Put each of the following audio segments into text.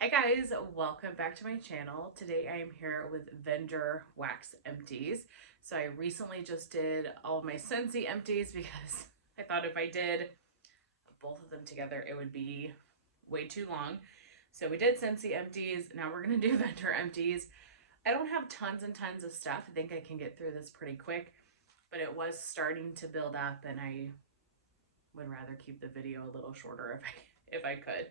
Hi guys, welcome back to my channel. Today I am here with vendor wax empties. So I recently just did all of my Scentsy empties because I thought if I did both of them together it would be way too long. So we did Scentsy empties, now we're gonna do vendor empties. I don't have tons and tons of stuff. I think I can get through this pretty quick, but it was starting to build up and I would rather keep the video a little shorter if I could.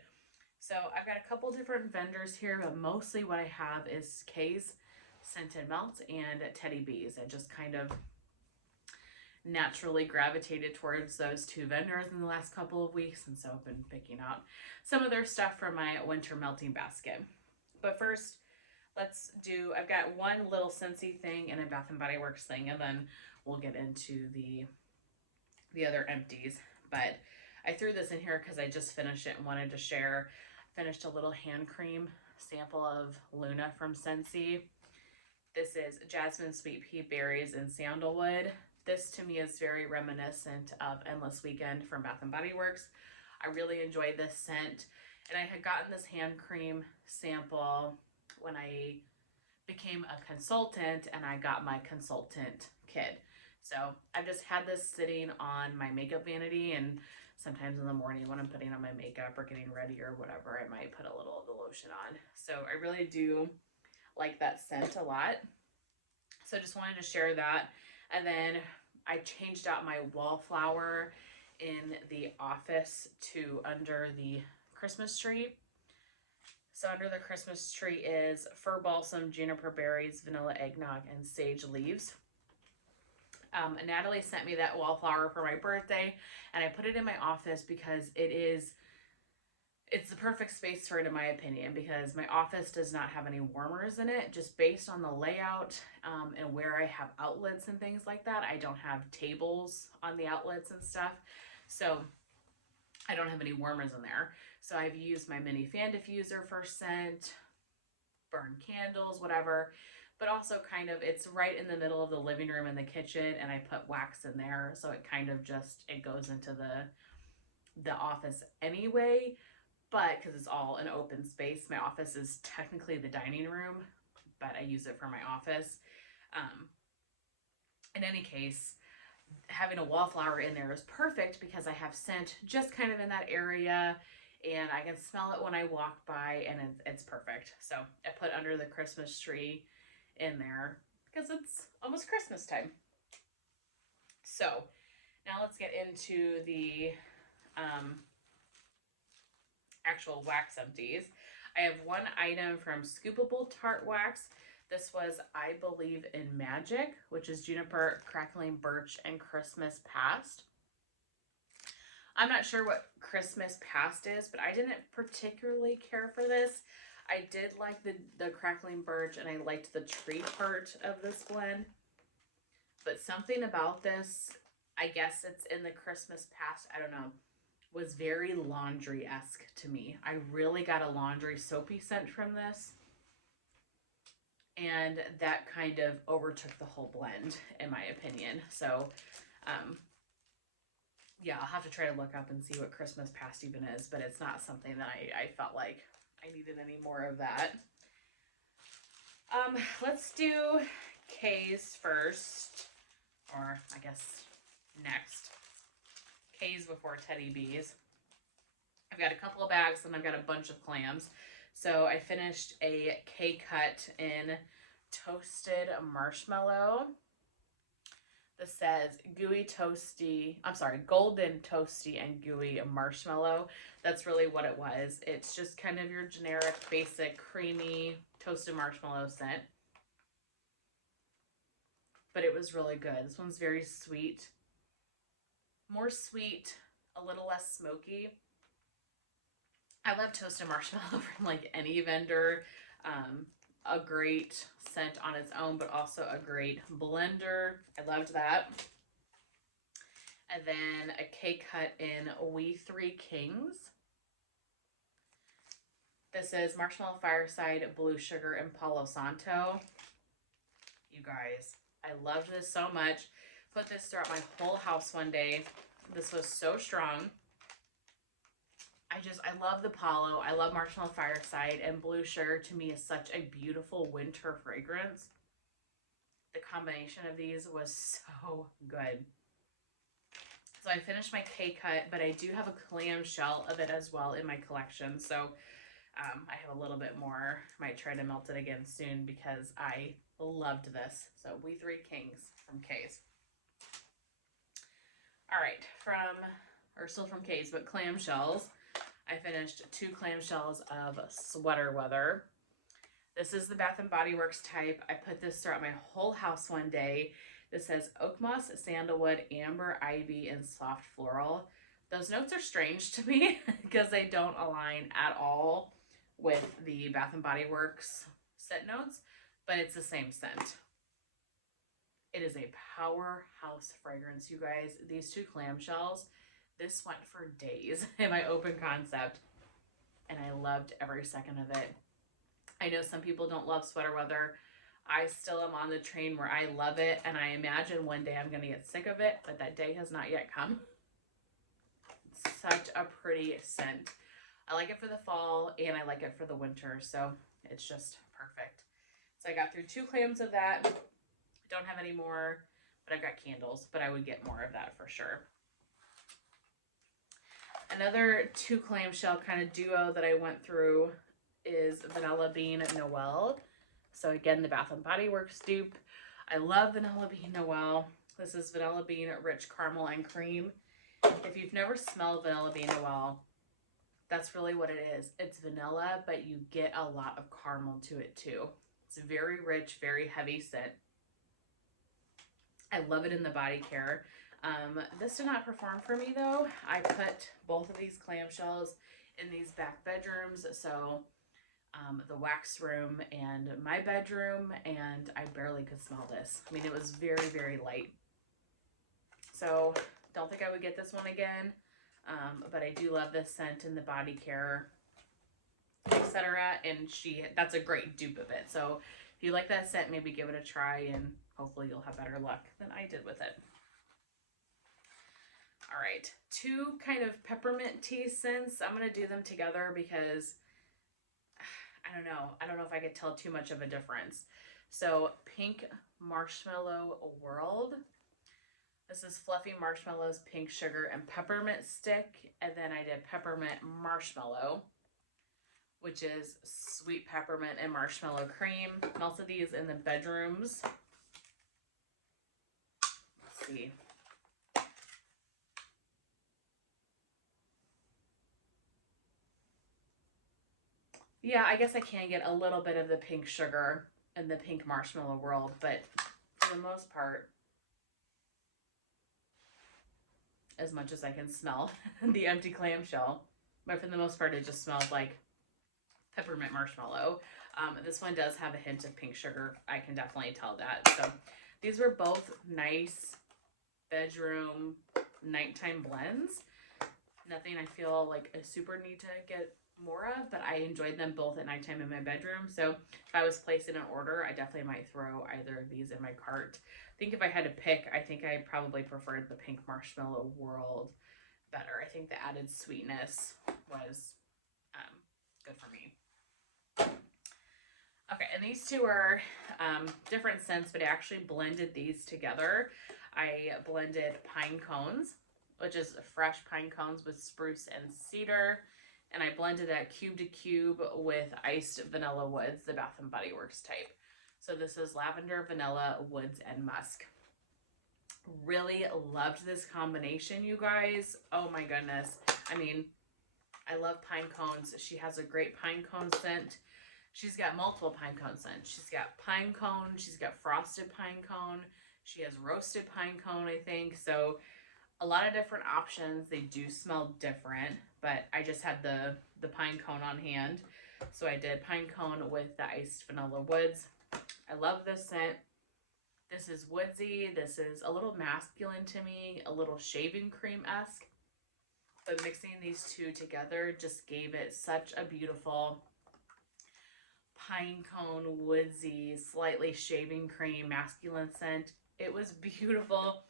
So I've got a couple different vendors here, but mostly what I have is Kay's Scented Melts and Teddy Bees. I just kind of naturally gravitated towards those two vendors in the last couple of weeks, and so I've been picking out some of their stuff for my winter melting basket. But first, I've got one little Scentsy thing and a Bath & Body Works thing, and then we'll get into the other empties. But I threw this in here because I just finished it and wanted to share. I finished a little hand cream sample of Luna from Scentsy. This is Jasmine Sweet Pea Berries and Sandalwood. This to me is very reminiscent of Endless Weekend from Bath & Body Works. I really enjoyed this scent, and I had gotten this hand cream sample when I became a consultant and I got my consultant kit. So I've just had this sitting on my makeup vanity, and sometimes in the morning when I'm putting on my makeup or getting ready or whatever, I might put a little of the lotion on. So I really do like that scent a lot. So just wanted to share that. And then I changed out my wallflower in the office to under the Christmas tree. So under the Christmas tree is fir balsam, juniper berries, vanilla eggnog, and sage leaves. Natalie sent me that wallflower for my birthday, and I put it in my office because it's the perfect space for it in my opinion, because my office does not have any warmers in it. Just based on the layout and where I have outlets and things like that, I don't have tables on the outlets and stuff. So I don't have any warmers in there. So I've used my mini fan diffuser for scent, burn candles, whatever. But also kind of, it's right in the middle of the living room and the kitchen, and I put wax in there. So it kind of just, it goes into the office anyway. But because it's all an open space, my office is technically the dining room, but I use it for my office. In any case, having a wallflower in there is perfect because I have scent just kind of in that area, and I can smell it when I walk by, and it's perfect. So I put under the Christmas tree in there because it's almost Christmas time. So now let's get into the actual wax empties. I have one item from Scoopable Tart Wax. This was I Believe in Magic, which is juniper, crackling birch, and Christmas past. I'm not sure what Christmas past is, but I didn't particularly care for this. I did like the crackling birch, and I liked the tree part of this blend. But something about this, I guess it's in the Christmas past, I don't know, was very laundry-esque to me. I really got a laundry soapy scent from this, and that kind of overtook the whole blend in my opinion. So yeah, I'll have to try to look up and see what Christmas past even is, but it's not something that I felt like I needed any more of that. Let's do K's first, or I guess next. K's before Teddy B's. I've got a couple of bags and I've got a bunch of clams. So I finished a K-cut in toasted marshmallow. This says golden toasty and gooey marshmallow. That's really what it was. It's just kind of your generic, basic, creamy toasted marshmallow scent. But it was really good. This one's very sweet. More sweet, a little less smoky. I love toasted marshmallow from like any vendor. A great scent on its own, but also a great blender. I loved that. And then a K-cut in We Three Kings. This is Marshmallow Fireside, Blue Sugar, and Palo Santo. You guys, I loved this so much. Put this throughout my whole house one day. This was so strong. I love the Palo. I love Marshmallow Fireside, and Blue Sugar to me is such a beautiful winter fragrance. The combination of these was so good. So I finished my K-Cut, but I do have a clamshell of it as well in my collection. So I have a little bit more. Might try to melt it again soon because I loved this. So We Three Kings from K's. All right, still from K's, but clamshells. I finished 2 clamshells of Sweater Weather. This is the Bath & Body Works type. I put this throughout my whole house one day. This says oak moss, sandalwood, amber, ivy, and soft floral. Those notes are strange to me because they don't align at all with the Bath & Body Works scent notes, but it's the same scent. It is a powerhouse fragrance, you guys. These 2 clamshells, this went for days in my open concept, and I loved every second of it. I know some people don't love Sweater Weather. I still am on the train where I love it, and I imagine one day I'm going to get sick of it, but that day has not yet come. It's such a pretty scent. I like it for the fall, and I like it for the winter, so it's just perfect. So I got through 2 clams of that. Don't have any more, but I've got candles, but I would get more of that for sure. Another 2 clamshell kind of duo that I went through is Vanilla Bean Noel. So again, the Bath & Body Works dupe. I love Vanilla Bean Noel. This is Vanilla Bean Rich Caramel and Cream. If you've never smelled Vanilla Bean Noel, that's really what it is. It's vanilla, but you get a lot of caramel to it too. It's a very rich, very heavy scent. I love it in the body care. This did not perform for me though. I put both of these clamshells in these back bedrooms. So the wax room and my bedroom, and I barely could smell this. I mean, it was very, very light. So don't think I would get this one again. But I do love this scent in the body care, etc. And that's a great dupe of it. So if you like that scent, maybe give it a try, and hopefully you'll have better luck than I did with it. All right, 2 kind of peppermint tea scents. I'm going to do them together because I don't know if I could tell too much of a difference. So Pink Marshmallow World. This is Fluffy Marshmallows, Pink Sugar, and Peppermint Stick. And then I did Peppermint Marshmallow, which is Sweet Peppermint and Marshmallow Cream. Melted these in the bedrooms. Let's see. Yeah, I guess I can get a little bit of the pink sugar in the Pink Marshmallow World, but for the most part, as much as I can smell the empty clamshell, but for the most part, it just smells like peppermint marshmallow. This one does have a hint of pink sugar. I can definitely tell that. So these were both nice bedroom nighttime blends. Nothing I feel like I super need to get more of, but I enjoyed them both at nighttime in my bedroom. So if I was placing an order, I definitely might throw either of these in my cart. I think if I had to pick, I think I probably preferred the Pink Marshmallow World better. I think the added sweetness was good for me. Okay, and these 2 are different scents, but I actually blended these together. I blended pine cones, which is fresh pine cones with spruce and cedar. And I blended that cube to cube with iced vanilla woods, the Bath & Body Works type. So this is lavender, vanilla, woods, and musk. Really loved this combination, you guys. Oh my goodness. I mean, I love pine cones. She has a great pine cone scent. She's got multiple pine cone scents. She's got pine cone. She's got frosted pine cone. She has roasted pine cone, I think. So a lot of different options. They do smell different, but I just had the pine cone on hand. So I did pine cone with the iced vanilla woods. I love this scent. This is woodsy. This is a little masculine to me, a little shaving cream-esque. But mixing these 2 together just gave it such a beautiful pine cone, woodsy, slightly shaving cream, masculine scent. It was beautiful.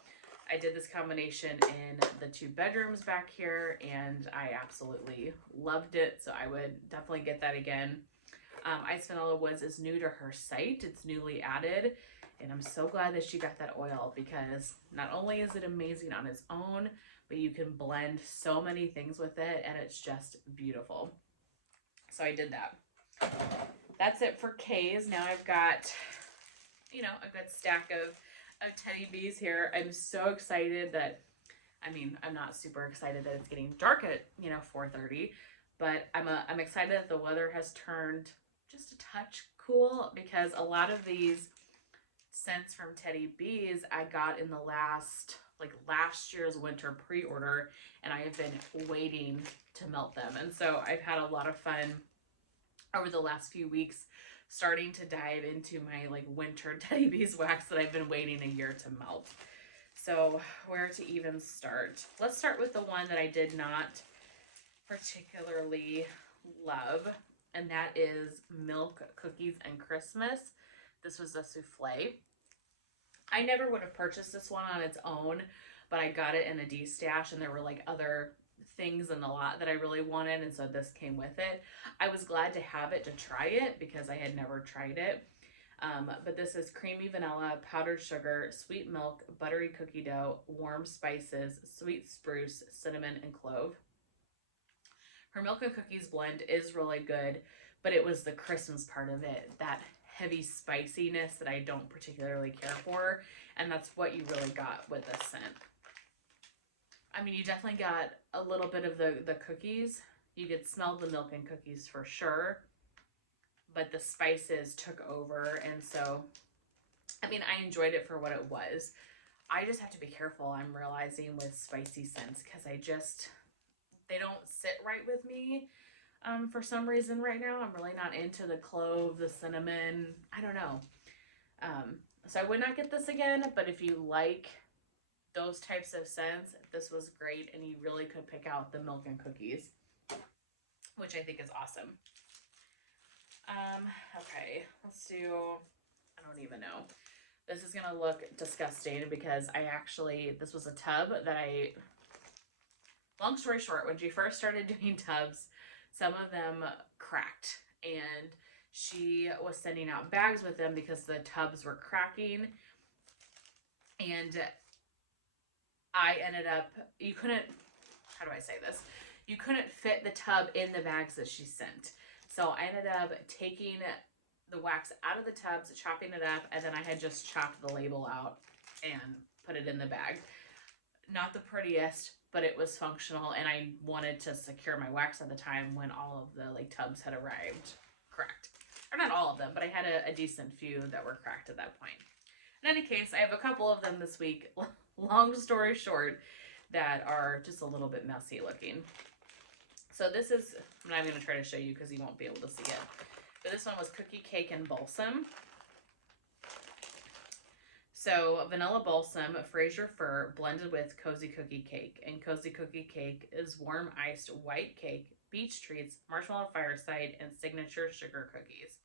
I did this combination in the 2 bedrooms back here, and I absolutely loved it. So I would definitely get that again. Ice Vanilla Woods is new to her site. It's newly added. And I'm so glad that she got that oil, because not only is it amazing on its own, but you can blend so many things with it, and it's just beautiful. So I did that. That's it for K's. Now I've got, you know, a good stack of Teddy Bees here. I'm so excited that, I mean, I'm not super excited that it's getting dark at, you know, 4:30, but I'm excited that the weather has turned just a touch cool, because a lot of these scents from Teddy Bees I got in the last year's winter pre-order, and I have been waiting to melt them. And so I've had a lot of fun over the last few weeks starting to dive into my like winter Teddy Bees wax that I've been waiting a year to melt. So where to even start? Let's start with the one that I did not particularly love, and that is Milk Cookies and Christmas. This was a souffle. I never would have purchased this one on its own, but I got it in a D-stash, and there were like other things in the lot that I really wanted, and so this came with it. I was glad to have it to try it, because I had never tried it. But this is creamy vanilla, powdered sugar, sweet milk, buttery cookie dough, warm spices, sweet spruce, cinnamon, and clove. Her milk and cookies blend is really good, but it was the Christmas part of it, that heavy spiciness that I don't particularly care for, and that's what you really got with this scent. I mean, you definitely got a little bit of the cookies. You could smell the milk and cookies for sure, but the spices took over, and so, I mean, I enjoyed it for what it was. I just have to be careful, I'm realizing, with spicy scents, because they don't sit right with me. For some reason right now, I'm really not into the clove, the cinnamon, I don't know. So I would not get this again, but if you like those types of scents, this was great, and you really could pick out the milk and cookies, which I think is awesome. Okay, let's do, I don't even know. This is gonna look disgusting, because this was a tub that long story short, when she first started doing tubs, some of them cracked, and she was sending out bags with them because the tubs were cracking, and I ended up, how do I say this? You couldn't fit the tub in the bags that she sent. So I ended up taking the wax out of the tubs, chopping it up, and then I had just chopped the label out and put it in the bag. Not the prettiest, but it was functional, and I wanted to secure my wax at the time when all of the like tubs had arrived cracked. Or not all of them, but I had a decent few that were cracked at that point. In any case, I have a couple of them this week, long story short, that are just a little bit messy looking. So this is, I'm not even going to try to show you because you won't be able to see it. But this one was Cookie Cake and Balsam. So vanilla balsam, Fraser fir, blended with Cozy Cookie Cake. And Cozy Cookie Cake is warm iced white cake, beach treats, marshmallow fireside, and signature sugar cookies.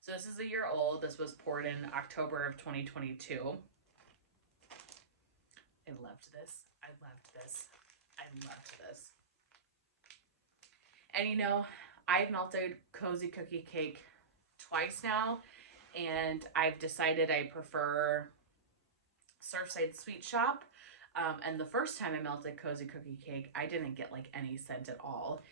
So this is a year old. This was poured in October of 2022. I loved this. I loved this. I loved this. And you know, I've melted Cozy Cookie Cake twice now, and I've decided I prefer Surfside Sweet Shop. And the first time I melted Cozy Cookie Cake, I didn't get like any scent at all.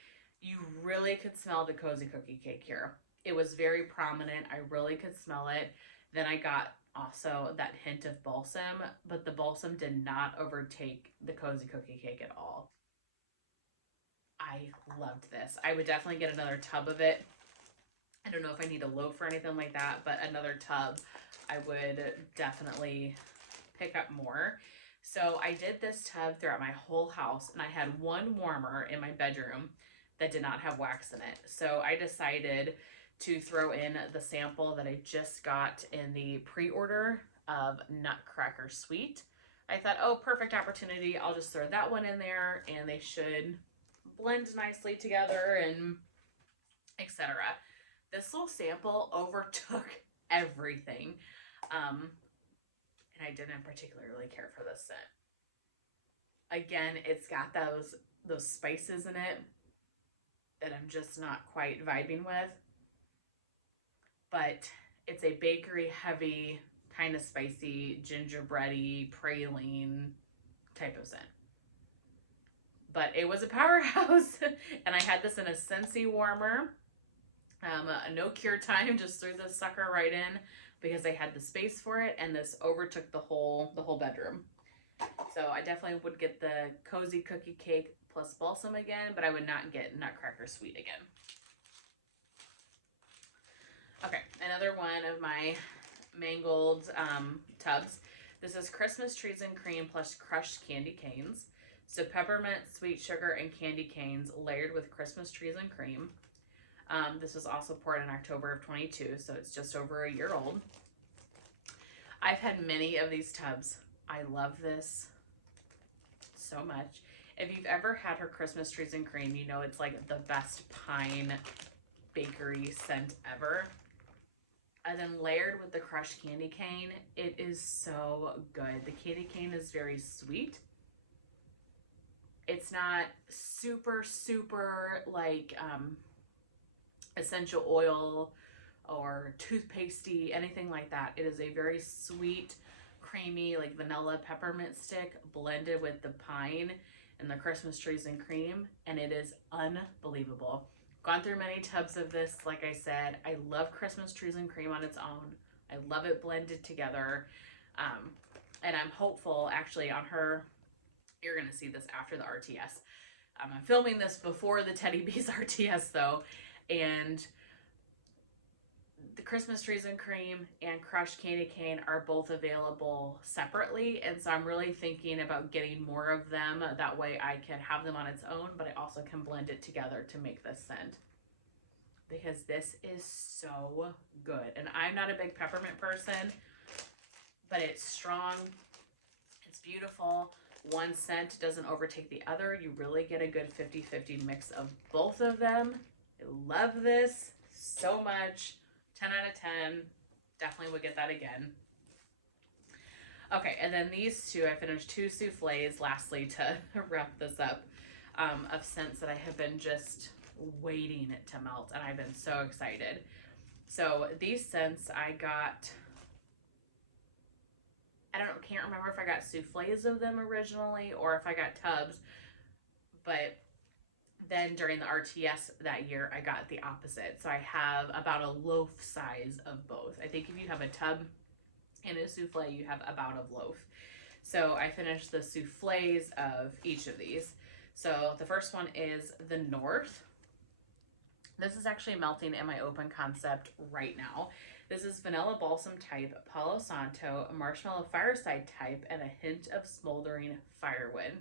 You really could smell the Cozy Cookie Cake here. It was very prominent. I really could smell it. Then I got also that hint of balsam, but the balsam did not overtake the Cozy Cookie Cake at all. I loved this. I would definitely get another tub of it. I don't know if I need a loaf or anything like that, but another tub, I would definitely pick up more. So I did this tub throughout my whole house, and I had one warmer in my bedroom that did not have wax in it. So I decided to throw in the sample that I just got in the pre-order of Nutcracker Sweet. I thought, oh, perfect opportunity. I'll just throw that one in there, and they should blend nicely together, and etc. This little sample overtook everything. And I didn't particularly care for this scent. Again, it's got those spices in it that I'm just not quite vibing with. But it's a bakery heavy, kind of spicy, gingerbready, praline type of scent. But it was a powerhouse. And I had this in a Scentsy warmer. No cure time, just threw this sucker right in because I had the space for it, and this overtook the whole bedroom. So I definitely would get the cozy cookie cake plus balsam again, but I would not get Nutcracker Sweet again. Okay, another one of my mangled tubs. This is Christmas Trees and Cream plus crushed candy canes. So peppermint, sweet sugar, and candy canes layered with Christmas trees and cream. This was also poured in October of 22, so it's just over a year old. I've had many of these tubs. I love this so much. If you've ever had her Christmas Trees and Cream, you know it's like the best pine bakery scent ever. And then layered with the crushed candy cane, it is so good. The candy cane is very sweet. It's not super, super like essential oil or toothpastey, anything like that. It is a very sweet, creamy, like vanilla peppermint stick blended with the pine and the Christmas Trees and Cream, and it is unbelievable. Gone through many tubs of this, like I said. I love Christmas Trees and Cream on its own. I love it blended together. And I'm hopeful, actually, on her, you're going to see this after the RTS. I'm filming this before the Teddy Bees RTS, though, and the Christmas Trees and Cream and crushed candy cane are both available separately, and so I'm really thinking about getting more of them. That way I can have them on its own, but I also can blend it together to make this scent, because this is so good. And I'm not a big peppermint person, but it's strong, it's beautiful. One scent doesn't overtake the other. You really get a good 50-50 mix of both of them. I love this so much. 10 out of 10. Definitely would get that again. Okay, and then these two, I finished 2 souffles lastly to wrap this up, of scents that I have been just waiting to melt, and I've been so excited. So these scents I got, can't remember if I got souffles of them originally or if I got tubs, but then during the RTS that year, I got the opposite. So I have about a loaf size of both. I think if you have a tub and a souffle, you have about a loaf. So I finished the souffles of each of these. So the first one is the North. This is actually melting in my open concept right now. This is vanilla balsam type, Palo Santo, marshmallow fireside type, and a hint of smoldering firewood.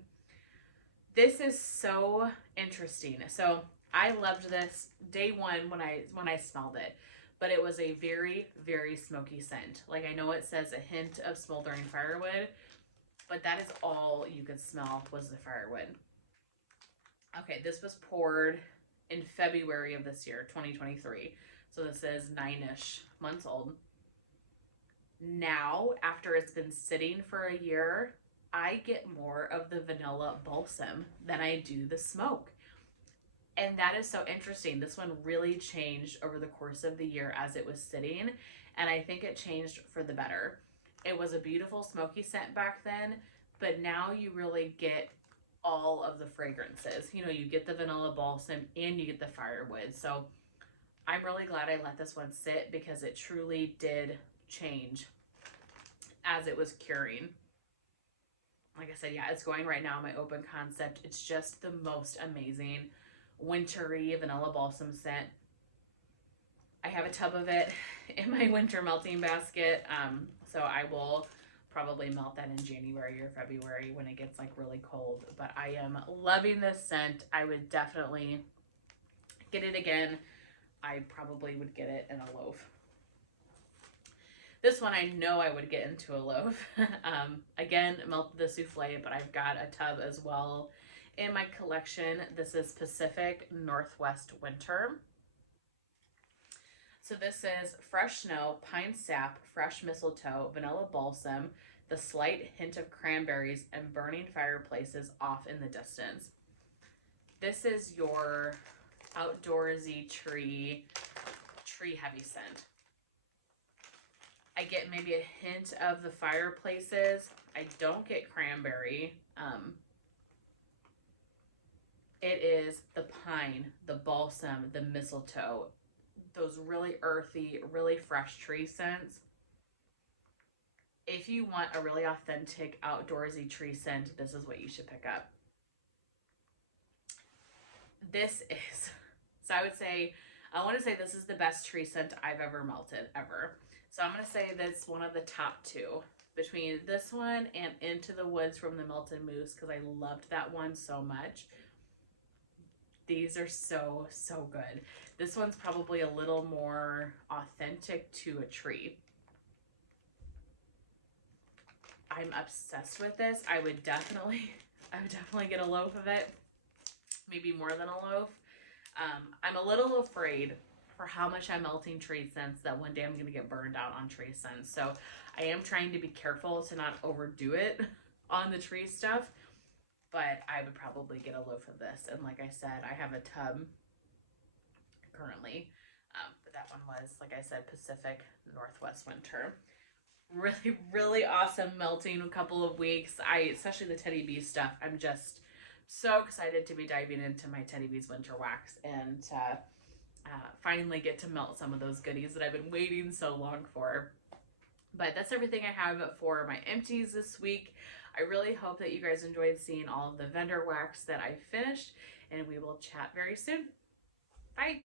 This is so interesting. So I loved this day one when I smelled it, but it was a very, very smoky scent. Like, I know it says a hint of smoldering firewood, but that is all you could smell was the firewood. Okay, this was poured in February of this year, 2023. So this is 9-ish months old. Now, after it's been sitting for a year, I get more of the vanilla balsam than I do the smoke. And that is so interesting. This one really changed over the course of the year as it was sitting, and I think it changed for the better. It was a beautiful smoky scent back then, but now you really get all of the fragrances. You know, you get the vanilla balsam and you get the firewood. So I'm really glad I let this one sit because it truly did change as it was curing. Like I said, yeah, it's going right now in my open concept. It's just the most amazing wintry vanilla balsam scent. I have a tub of it in my winter melting basket. So I will probably melt that in January or February when it gets like really cold. But I am loving this scent. I would definitely get it again. I probably would get it in a loaf. This one I know I would get into a loaf. Again, melted the souffle, but I've got a tub as well in my collection. This is Pacific Northwest Winter. So this is fresh snow, pine sap, fresh mistletoe, vanilla balsam, the slight hint of cranberries and burning fireplaces off in the distance. This is your outdoorsy tree heavy scent. I get maybe a hint of the fireplaces. I don't get cranberry. It is the pine, the balsam, the mistletoe, those really earthy, really fresh tree scents. If you want a really authentic outdoorsy tree scent, this is what you should pick up. This is, so I would say, I want to say this is the best tree scent I've ever melted, ever. So I'm going to say that's one of the top two between this one and Into the Woods from the Melted Moose, because I loved that one so much. These are so, so good. This one's probably a little more authentic to a tree. I'm obsessed with this. I would definitely get a loaf of it. Maybe more than a loaf. I'm a little afraid for how much I'm melting tree scents that one day I'm going to get burned out on tree scents. So I am trying to be careful to not overdo it on the tree stuff. But I would probably get a loaf of this. And like I said, I have a tub currently. But that one was, like I said, Pacific Northwest Winter. Really, really awesome melting a couple of weeks. Especially the Teddy Bee stuff. I'm just so excited to be diving into my Teddy Bees winter wax and finally get to melt some of those goodies that I've been waiting so long for. But that's everything I have for my empties this week. I really hope that you guys enjoyed seeing all of the vendor wax that I finished, and we will chat very soon. Bye.